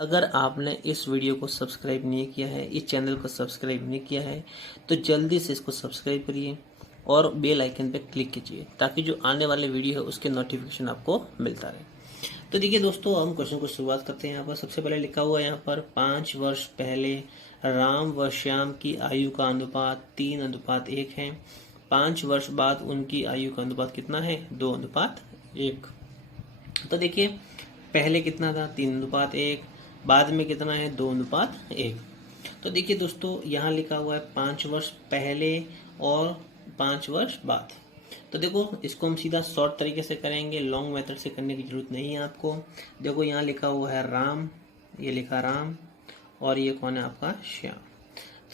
अगर आपने इस वीडियो को सब्सक्राइब नहीं किया है, इस चैनल को सब्सक्राइब नहीं किया है, तो जल्दी से इसको सब्सक्राइब करिए और बेल आइकन पर क्लिक कीजिए ताकि जो आने वाले वीडियो है उसके नोटिफिकेशन आपको मिलता रहे। तो देखिए दोस्तों, हम क्वेश्चन को शुरुआत करते हैं। यहाँ पर सबसे पहले लिखा हुआ है यहाँ पर 5 वर्ष पहले राम व श्याम की आयु का अनुपात 3:1 है। 5 वर्ष बाद उनकी आयु का अनुपात कितना है? 2:1। तो देखिए, पहले कितना था? 3:1। बाद में कितना है? 2:1। तो देखिए दोस्तों, यहाँ लिखा हुआ है 5 वर्ष पहले और 5 वर्ष बाद। तो देखो, इसको हम सीधा शॉर्ट तरीके से करेंगे, लॉन्ग मेथड से करने की जरूरत नहीं है आपको। देखो, यहाँ लिखा हुआ है राम, ये लिखा राम, और ये कौन है? आपका श्याम।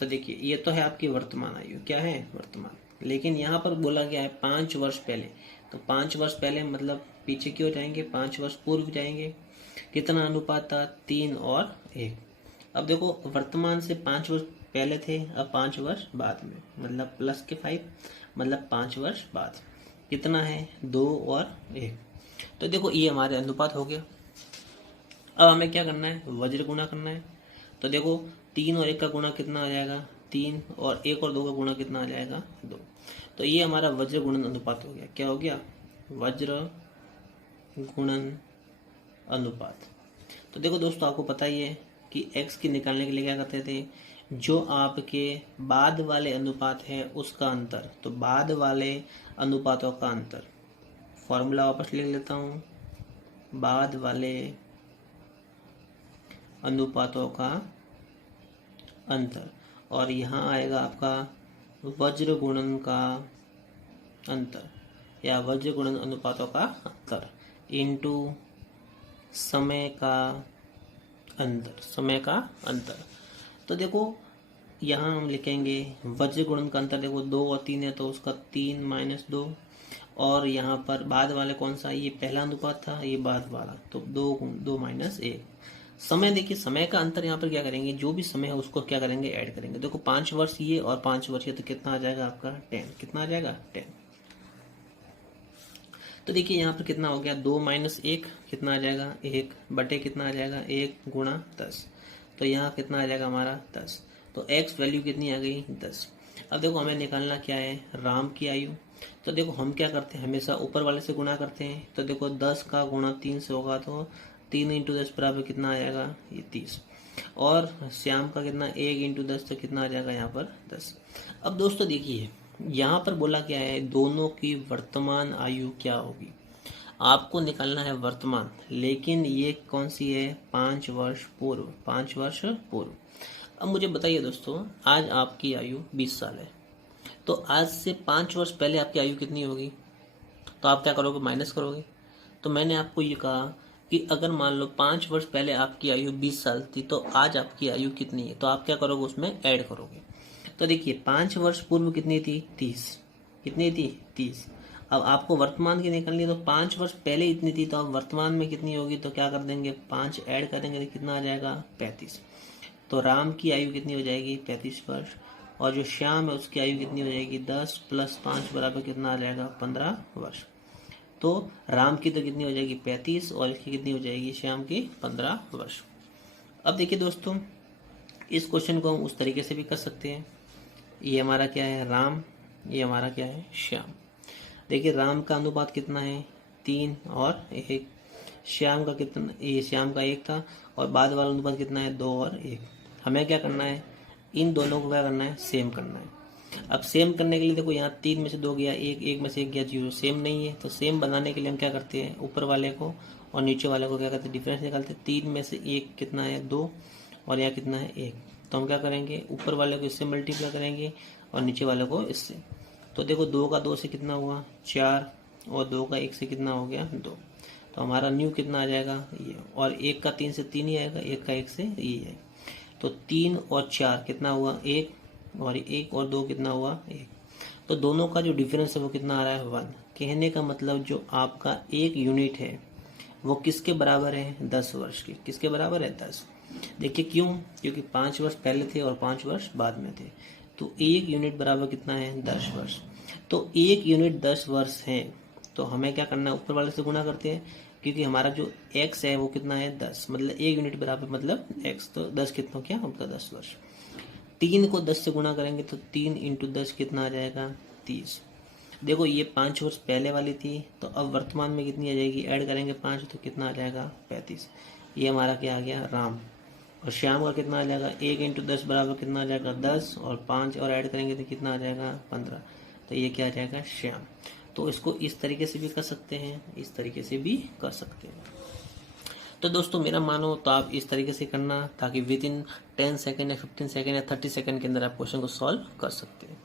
तो देखिए, ये तो है आपकी वर्तमान आयु। क्या है? वर्तमान। लेकिन यहाँ पर बोला गया है 5 वर्ष पहले। तो 5 वर्ष पहले मतलब पीछे क्यों जाएंगे? 5 वर्ष पूर्व जाएंगे। कितना अनुपात था? 3:1। अब देखो, वर्तमान से 5 वर्ष पहले थे, अब 5 वर्ष बाद में, मतलब प्लस के 5, मतलब 5 वर्ष बाद कितना है? 2:1। तो देखो, ये हमारे अनुपात हो गया। अब हमें क्या करना है? वज्र गुणा करना है। तो देखो, 3 और 1 का गुणा कितना आ जाएगा? 3, और 1 और 2 का गुणा कितना आ जाएगा? 2। तो ये हमारा वज्र गुणन अनुपात हो गया। क्या हो गया? वज्र गुणन अनुपात। तो देखो दोस्तों, आपको पता ही है कि x की निकालने के लिए क्या करते थे? जो आपके बाद वाले अनुपात है उसका अंतर। तो बाद वाले अनुपातों का अंतर, फॉर्मूला वापस लिख लेता हूँ। बाद वाले अनुपातों का अंतर, और यहाँ आएगा आपका वज्र गुणन का अंतर, या वज्र गुणन अनुपातों का अंतर इनटू समय का अंतर। समय का अंतर। तो देखो, यहाँ हम लिखेंगे वज्र गुणन का अंतर। देखो, 2 और 3 है तो उसका 3 - 2, और यहाँ पर बाद वाले कौन सा? ये पहला अनुपात था, ये बाद वाला, तो 2 - 1। समय, देखिए समय का अंतर यहाँ पर क्या करेंगे? जो भी समय है उसको क्या करेंगे? ऐड करेंगे। देखो, 5 वर्ष ये और 5 वर्ष ये, तो कितना आ जाएगा आपका? 10। कितना आ जाएगा? 10। तो देखिए, यहाँ पर कितना हो गया? 2 - 1 कितना आ जाएगा? 1 बटे कितना आ जाएगा? 1 × 10। तो यहाँ कितना आ जाएगा हमारा? 10। तो x वैल्यू कितनी आ गई? 10। अब देखो, हमें निकालना क्या है? राम की आयु। तो देखो, हम क्या करते हैं? हमेशा ऊपर वाले से गुणा करते हैं। तो देखो, 10 का गुणा 3 से होगा, तो 3 × 10 बराबर कितना आ जाएगा? ये 30। और श्याम का कितना? 1 × 10, तो कितना आ जाएगा यहाँ पर? 10। अब दोस्तों देखिए, यहाँ पर बोला क्या है? दोनों की वर्तमान आयु क्या होगी? आपको निकालना है वर्तमान, लेकिन ये कौन सी है? 5 वर्ष पूर्व। 5 वर्ष पूर्व। अब मुझे बताइए दोस्तों, आज आपकी आयु 20 साल है, तो आज से 5 वर्ष पहले आपकी आयु कितनी होगी? तो आप क्या करोगे? माइनस करोगे। तो मैंने आपको ये कहा कि अगर मान लो 5 वर्ष पहले आपकी आयु 20 साल थी, तो आज आपकी आयु कितनी है? तो आप क्या करोगे? उसमें ऐड करोगे। तो देखिए, 5 वर्ष पूर्व कितनी थी? 30। कितनी थी? 30। अब आपको वर्तमान की निकालनी है, तो 5 वर्ष पहले इतनी थी, तो अब वर्तमान में कितनी होगी? तो क्या कर देंगे? 5 ऐड करेंगे तो कितना आ जाएगा? 35। तो राम की आयु कितनी हो जाएगी? 35 वर्ष। और जो श्याम है उसकी आयु कितनी हो जाएगी? 10 + 5 बराबर कितना आ जाएगा? 15 वर्ष। तो राम की तो कितनी हो जाएगी? 35, और इसकी कितनी हो जाएगी? श्याम की 15 वर्ष। अब देखिए दोस्तों, इस क्वेश्चन को हम उस तरीके से भी कर सकते हैं। ये हमारा क्या है? राम। ये हमारा क्या है? श्याम। देखिए, राम का अनुपात कितना है? 3 और 1। श्याम का कितना? ये श्याम का 1 था, और बाद वाला अनुपात कितना है? 2 और 1। हमें क्या करना है? इन दोनों को क्या करना है? सेम करना है। अब सेम करने के लिए देखो, यहाँ 3 में से 2 गया, 1, 1 में से 1 गया, 0, सेम नहीं है। तो सेम बनाने के लिए हम क्या करते हैं? ऊपर वाले को और नीचे वाले को क्या करते हैं? डिफरेंस निकालते हैं। 3 में से 1 कितना है? 2, और यहाँ कितना है? 1। तो हम क्या करेंगे? ऊपर वाले को इससे मल्टीप्लाई करेंगे और नीचे वाले को इससे। तो देखो, 2 का 2 से कितना हुआ? 4, और 2 का 1 से कितना हो गया? 2। तो हमारा न्यू कितना आ जाएगा? ये। और 1 का 3 से 3 ही आएगा, 1 का 1 से ये है। तो 3 और 4 कितना हुआ? 1, और 1 और 2 कितना हुआ? 1। तो दोनों का जो डिफरेंस है वो कितना आ रहा है? 1। कहने का मतलब जो आपका 1 यूनिट है वो किसके बराबर है? 10 वर्ष के। किसके बराबर है? 10। देखिए क्यों? क्योंकि 5 वर्ष पहले थे और 5 वर्ष बाद में थे। तो 1 यूनिट बराबर कितना है? 10 वर्ष। तो 1 यूनिट 10 वर्ष है, तो हमें क्या करना है, ऊपर वाले से गुणा करते हैं, क्योंकि हमारा जो x है वो कितना है 10, मतलब 1 यूनिट बराबर मतलब x, तो 10 कितना क्या होगा 10 वर्ष। 3 को 10 से गुणा करेंगे तो 3 इंटू 10 कितना आ जाएगा 30। देखो ये 5 वर्ष पहले वाली थी, तो अब वर्तमान में कितनी आ जाएगी, ऐड करेंगे 5 तो कितना आ जाएगा 35। ये हमारा क्या आ गया राम। और श्याम का कितना आ जाएगा, 1 इंटू 10 बराबर कितना आ जाएगा 10, और 5 और ऐड करेंगे तो कितना आ जाएगा 15। तो ये क्या आ जाएगा श्याम। तो इसको इस तरीके से भी कर सकते हैं, इस तरीके से भी कर सकते हैं। तो दोस्तों मेरा मानो तो आप इस तरीके से करना, ताकि विद इन 10 सेकेंड या 15 सेकेंड या 30 सेकेंड के अंदर आप क्वेश्चन को सॉल्व कर सकते हैं।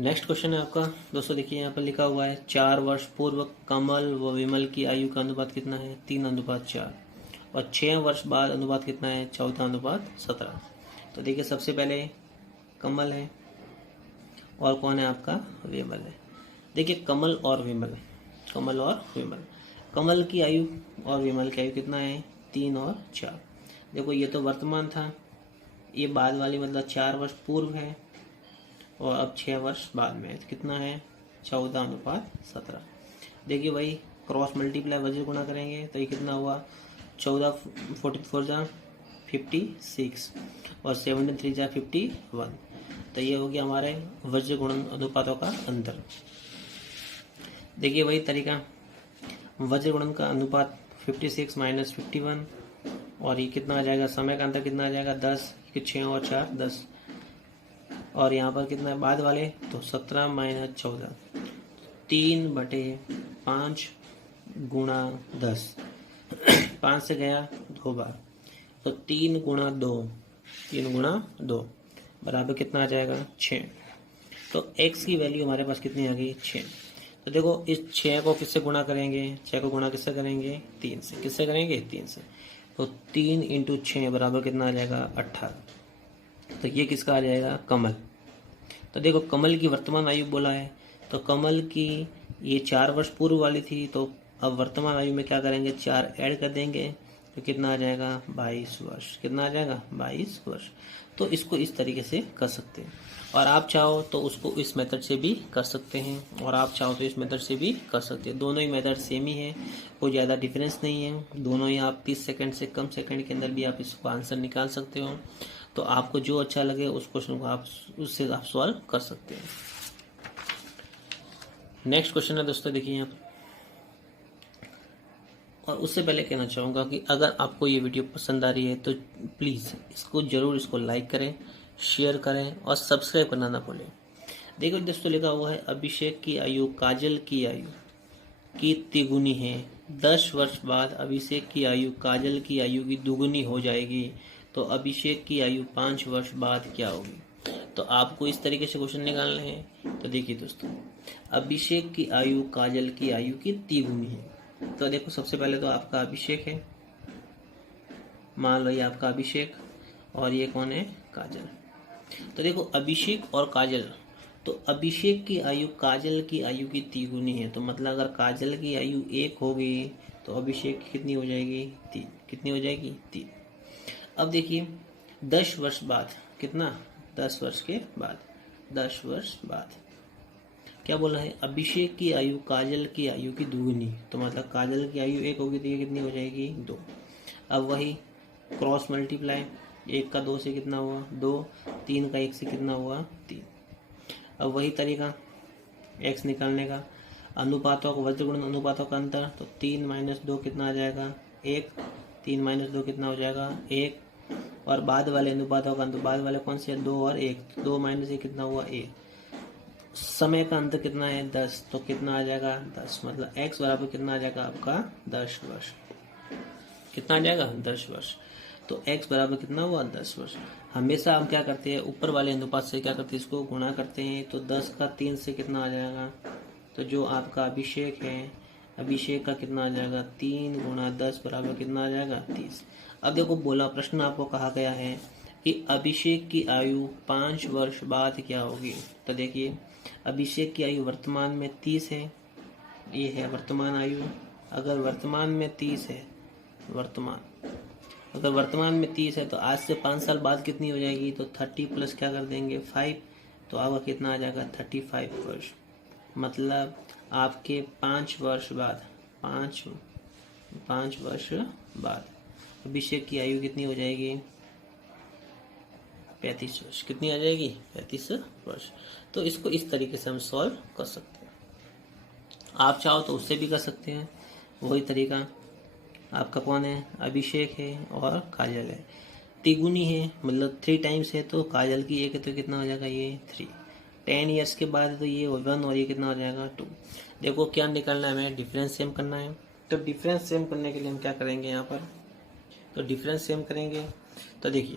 नेक्स्ट क्वेश्चन है आपका दोस्तों, देखिए यहाँ पर लिखा हुआ है 4 वर्ष पूर्व कमल व विमल की आयु का अनुपात कितना है 3:4, और 6 वर्ष बाद अनुपात कितना है 14:17। तो देखिए सबसे पहले कमल है और कौन है आपका विमल है। देखिए कमल और विमल, कमल और विमल, कमल की आयु और विमल की आयु कितना है 3 और 4। देखो ये तो वर्तमान था, ये बाद वाली मतलब 4 वर्ष पूर्व है, और अब 6 वर्ष बाद में तो कितना है 14:17। देखिए भाई क्रॉस मल्टीप्लाई वजह गुणा करेंगे तो ये कितना हुआ 14 44 जा 56 और 73 जा 51। तो ये हो गया हमारे वज्र गुणन अनुपातों का अंतर। देखिए वही तरीका, वज्र गुणन का अनुपात 56 माइनस 51, और ये कितना आ जाएगा, समय का अंतर कितना आ जाएगा 10, 6 और 4 10, और यहाँ पर कितना है बाद वाले तो 17 माइनस 14, 3/5 गुणा 10, 5 से गया 2 बार, तो 3 गुणा 2 बराबर कितना आ जाएगा 6। तो x की वैल्यू हमारे पास कितनी आ गई 6। तो देखो इस 6 को किससे गुणा करेंगे, 6 को गुणा किससे करेंगे 3 से, किससे करेंगे 3 से। तो 3 इंटू 6 बराबर कितना आ जाएगा 18। तो ये किसका आ जाएगा कमल। तो देखो कमल की वर्तमान आयु बोला है, तो कमल की ये 4 वर्ष पूर्व वाली थी, तो अब वर्तमान आयु में क्या करेंगे 4 ऐड कर देंगे तो कितना आ जाएगा 22 वर्ष। कितना आ जाएगा 22 वर्ष। तो इसको इस तरीके से कर सकते हैं, और आप चाहो तो उसको इस मेथड से भी कर सकते हैं, और आप चाहो तो इस मेथड से भी कर सकते हैं। दोनों ही मेथड सेम ही है, कोई ज़्यादा डिफरेंस नहीं है। दोनों ही आप 30 सेकंड से कम सेकंड के अंदर भी आप इसको आंसर निकाल सकते हो। तो आपको जो अच्छा लगे उस क्वेश्चन को आप उससे आप सॉल्व कर सकते हैं। नेक्स्ट क्वेश्चन है दोस्तों, देखिए यहाँ पर, और उससे पहले कहना चाहूँगा कि अगर आपको ये वीडियो पसंद आ रही है तो प्लीज़ इसको लाइक करें, शेयर करें और सब्सक्राइब करना ना भूलें। देखो दोस्तों लिखा हुआ है अभिषेक की आयु काजल की आयु की तिगुनी है, 10 वर्ष बाद अभिषेक की आयु काजल की आयु की दुगुनी हो जाएगी, तो अभिषेक की आयु 5 वर्ष बाद क्या होगी। तो आपको इस तरीके से क्वेश्चन निकालने हैं। तो देखिए दोस्तों, अभिषेक की आयु काजल की आयु की तिगुनी है। तो देखो सबसे पहले तो आपका अभिषेक है, मान लो ये आपका अभिषेक, और ये कौन है काजल। तो देखो अभिषेक और काजल, तो अभिषेक की आयु काजल की आयु की तिगुनी है, तो मतलब अगर काजल की आयु 1 होगी तो अभिषेक की कितनी हो जाएगी 3। कितनी हो जाएगी 3। अब देखिए 10 वर्ष बाद, कितना 10 वर्ष के बाद, 10 वर्ष बाद क्या बोला है, अभिषेक की आयु काजल की आयु की दुगुनी, तो मतलब काजल की आयु 1 होगी तो ये कितनी हो जाएगी 2। अब वही क्रॉस मल्टीप्लाई, 1 का 2 से कितना हुआ 2, 3 का 1 से कितना हुआ 3। अब वही तरीका x निकालने का, अनुपातों को वज्र गुणन अनुपातों का अंतर, तो 3 माइनस 2 कितना आ जाएगा 1, 3 माइनस 2 कितना हो जाएगा 1, और बाद वाले अनुपातों का अंतर, बाद वाले कौन से 2 और 1, 2 माइनस 1 कितना हुआ 1। समय का अंतर कितना है 10, तो कितना आ जाएगा 10, मतलब x बराबर कितना आ जाएगा आपका 10 वर्ष। कितना आ जाएगा 10 वर्ष। तो x बराबर कितना हुआ 10 वर्ष। हमेशा हम क्या करते हैं ऊपर वाले अनुपात से क्या करते हैं इसको गुणा करते हैं, तो 10 का 3 से कितना आ जाएगा, तो जो आपका अभिषेक है, अभिषेक का कितना आ जाएगा 3 गुणा 10 बराबर कितना आ जाएगा 30। अब देखो बोला प्रश्न आपको कहा गया है कि अभिषेक की आयु 5 वर्ष बाद क्या होगी। तो देखिए अभिषेक की आयु वर्तमान में 30 है, ये है वर्तमान आयु। अगर वर्तमान में 30 है, अगर वर्तमान में 30 है तो आज से 5 साल बाद कितनी हो जाएगी, तो 30 प्लस क्या कर देंगे 5, तो आपका कितना आ जाएगा 35 वर्ष। मतलब आपके 5 वर्ष बाद, 5 वर्ष बाद अभिषेक की आयु कितनी हो जाएगी? 35 वर्ष। कितनी आ जाएगी? 35 वर्ष। तो इसको इस तरीके से हम सॉल्व कर सकते हैं। आप चाहो तो उससे भी कर सकते हैं। वही तरीका आपका कौन है? अभिषेक है और काजल है। तिगुनी है, मतलब 3 टाइम्स है, तो काजल की 1 है तो कितना हो जाएगा? ये 3। 10 ईयर्स के बाद तो ये 1 और ये कितना हो जाएगा? 2। देखो क्या निकालना है हमें? डिफरेंस सेम करना है। तो डिफरेंस सेम करने के लिए हम क्या करेंगे यहाँ पर? तो डिफरेंस सेम करेंगे तो देखिए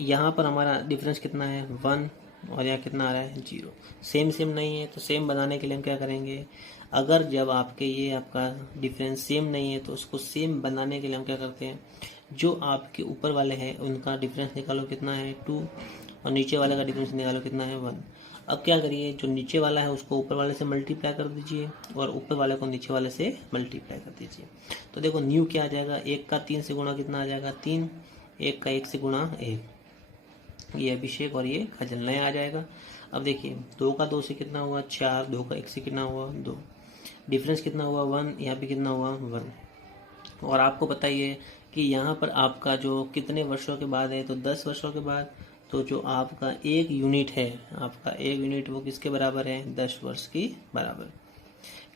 यहाँ पर हमारा डिफरेंस कितना है? 1 और यहाँ कितना आ रहा है? 0। सेम सेम नहीं है, तो सेम बनाने के लिए हम क्या करेंगे? अगर जब आपके ये आपका डिफरेंस सेम नहीं है तो उसको सेम बनाने के लिए हम क्या करते हैं? जो आपके ऊपर वाले हैं उनका डिफरेंस निकालो, कितना है? 2, और नीचे वाले का डिफरेंस निकालो, कितना है? 1। अब क्या करिए? जो नीचे वाला है उसको ऊपर वाले से मल्टीप्लाई कर दीजिए और ऊपर वाले को नीचे वाले से मल्टीप्लाई कर दीजिए। तो देखो न्यू क्या आ जाएगा? 1 का 3 से गुणा कितना आ जाएगा? 3। 1 का 1 से गुणा 1। ये अभिषेक और ये काजल नया आ जाएगा। अब देखिए 2 का 2 से कितना हुआ? 4। 2 का 1 से कितना हुआ? 2। डिफरेंस कितना हुआ? 1। यहाँ पे कितना हुआ? 1। और आपको पता ही है कि यहाँ पर आपका जो कितने वर्षों के बाद है? तो 10 वर्षों के बाद। तो जो आपका 1 यूनिट है, आपका 1 यूनिट वो किसके बराबर है? 10 वर्ष की बराबर।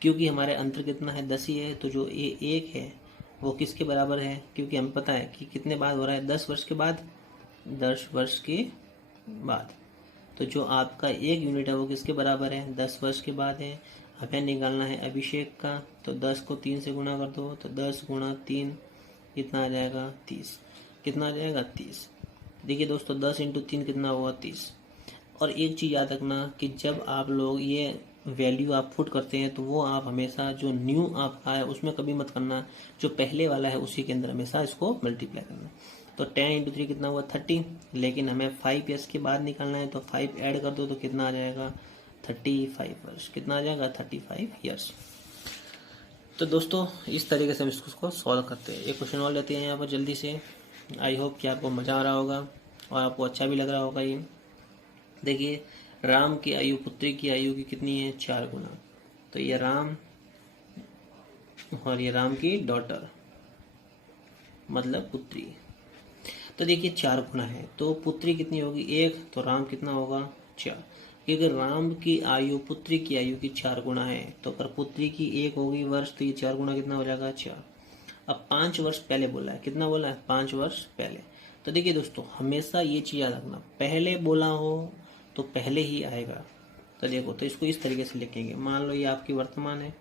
क्योंकि हमारे अंतर कितना है? 10 ही है, तो जो ये 1 है वो किसके बराबर है? क्योंकि हमें पता है कि कितने बाद हो रहा है? 10 वर्ष के बाद। 10 वर्ष के बाद। तो जो आपका 1 यूनिट है वो किसके बराबर है? 10 वर्ष के बाद है। हमें निकालना है अभिषेक का, तो 10 को 3 से गुणा कर दो, तो 10 गुणा 3 कितना आ जाएगा? 30। कितना आ जाएगा? 30। देखिए दोस्तों 10 इंटू 3 कितना हुआ? 30। और एक चीज़ याद रखना कि जब आप लोग ये वैल्यू आप पुट करते हैं तो वो आप हमेशा जो न्यू आपका है उसमें कभी मत करना, जो पहले वाला है उसी के अंदर हमेशा इसको मल्टीप्लाई करना। तो 10 इंटू 3 कितना हुआ? 30। लेकिन हमें 5 ईयर्स के बाद निकालना है, तो 5 ऐड कर दो तो कितना आ जाएगा? 35 वर्ष। कितना आ जाएगा? 35 ईयर्स। तो दोस्तों इस तरीके से हम इसको सॉल्व करते हैं। एक क्वेश्चन और लेते हैं यहाँ पर जल्दी से। आई होप कि आपको मज़ा आ रहा होगा और आपको अच्छा भी लग रहा होगा। ये देखिए राम की आयु पुत्री की आयु की कितनी है? 4 गुना। तो ये राम और ये राम की डॉटर मतलब पुत्री। तो देखिए 4 गुना है तो पुत्री कितनी होगी? 1। तो राम कितना होगा? 4। क्योंकि राम की आयु पुत्री की आयु की 4 गुना है, तो अगर पुत्री की 1 होगी वर्ष तो ये 4 गुना कितना हो जाएगा? 4। अब 5 वर्ष पहले बोला है, कितना बोला है? 5 वर्ष पहले। तो देखिए दोस्तों हमेशा ये चीज़ याद रखना, पहले बोला हो तो पहले ही आएगा। तो देखो तो इसको इस तरीके से लिखेंगे। मान लो ये आपकी वर्तमान है,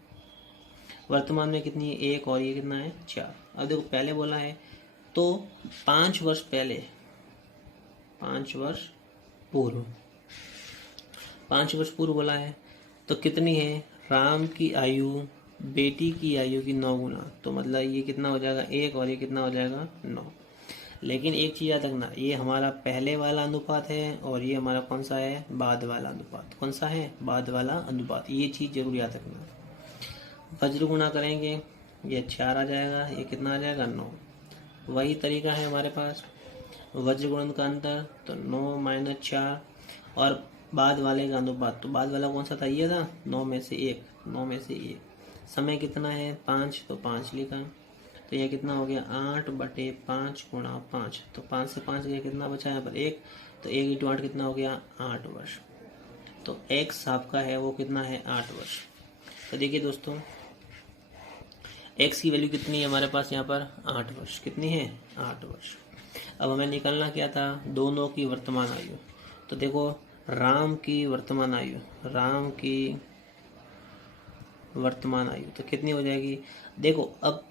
वर्तमान में कितनी है? 1 और ये कितना है? 4। अब देखो पहले बोला है तो 5 वर्ष पहले, 5 वर्ष पूर्व, 5 वर्ष पूर्व बोला है तो कितनी है? राम की आयु बेटी की आयु की 9 गुना। तो मतलब ये कितना हो जाएगा? 1 और ये कितना हो जाएगा? 9। लेकिन एक चीज़ याद रखना, ये हमारा पहले वाला अनुपात है और ये हमारा कौन सा है? बाद वाला अनुपात। कौन सा है? बाद वाला अनुपात। ये चीज़ जरूर याद रखना। वज्र गुणा करेंगे, ये 4 आ जाएगा, ये कितना आ जाएगा? 9। वही तरीका है हमारे पास वज्र गुणन का अंतर, तो 9 माइनस 4 और बाद वाले का अनुपात। तो बाद वाला कौन सा था? ये था 9 में से 1, 9 में से 1। समय कितना है? 5, तो 5 लिखा। तो यह कितना हो गया? 8/5 गुणा 5। तो 5 से 5 गया, कितना बचा यहाँ पर? 1। तो 1 इंटू 8 कितना हो गया? 8 वर्ष। तो x आपका है वो कितना है? 8 वर्ष। तो देखिए दोस्तों x की वैल्यू कितनी है हमारे पास यहाँ पर? 8 वर्ष। कितनी है? 8 वर्ष। अब हमें निकालना क्या था? दोनों की वर्तमान आयु। तो देखो राम की वर्तमान आयु, राम की वर्तमान आयु तो कितनी हो जाएगी? देखो अब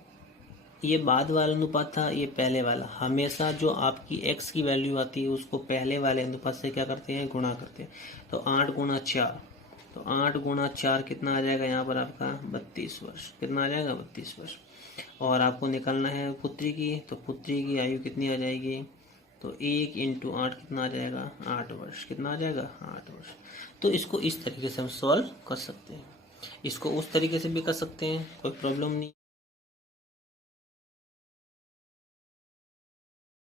ये बाद वाला अनुपात था, ये पहले वाला। हमेशा जो आपकी x की वैल्यू आती है उसको पहले वाले अनुपात से क्या करते हैं? गुणा करते हैं। तो 8 गुणा 4, तो 8 गुणा 4 कितना आ जाएगा यहाँ पर आपका? 32 वर्ष। कितना आ जाएगा? 32 वर्ष। और आपको निकालना है पुत्री की, तो पुत्री की आयु कितनी आ जाएगी? तो 1 इंटू 8 कितना आ जाएगा? 8 वर्ष। कितना आ जाएगा? 8 वर्ष। तो इसको इस तरीके से हम सॉल्व कर सकते हैं, इसको उस तरीके से भी कर सकते हैं, कोई प्रॉब्लम नहीं।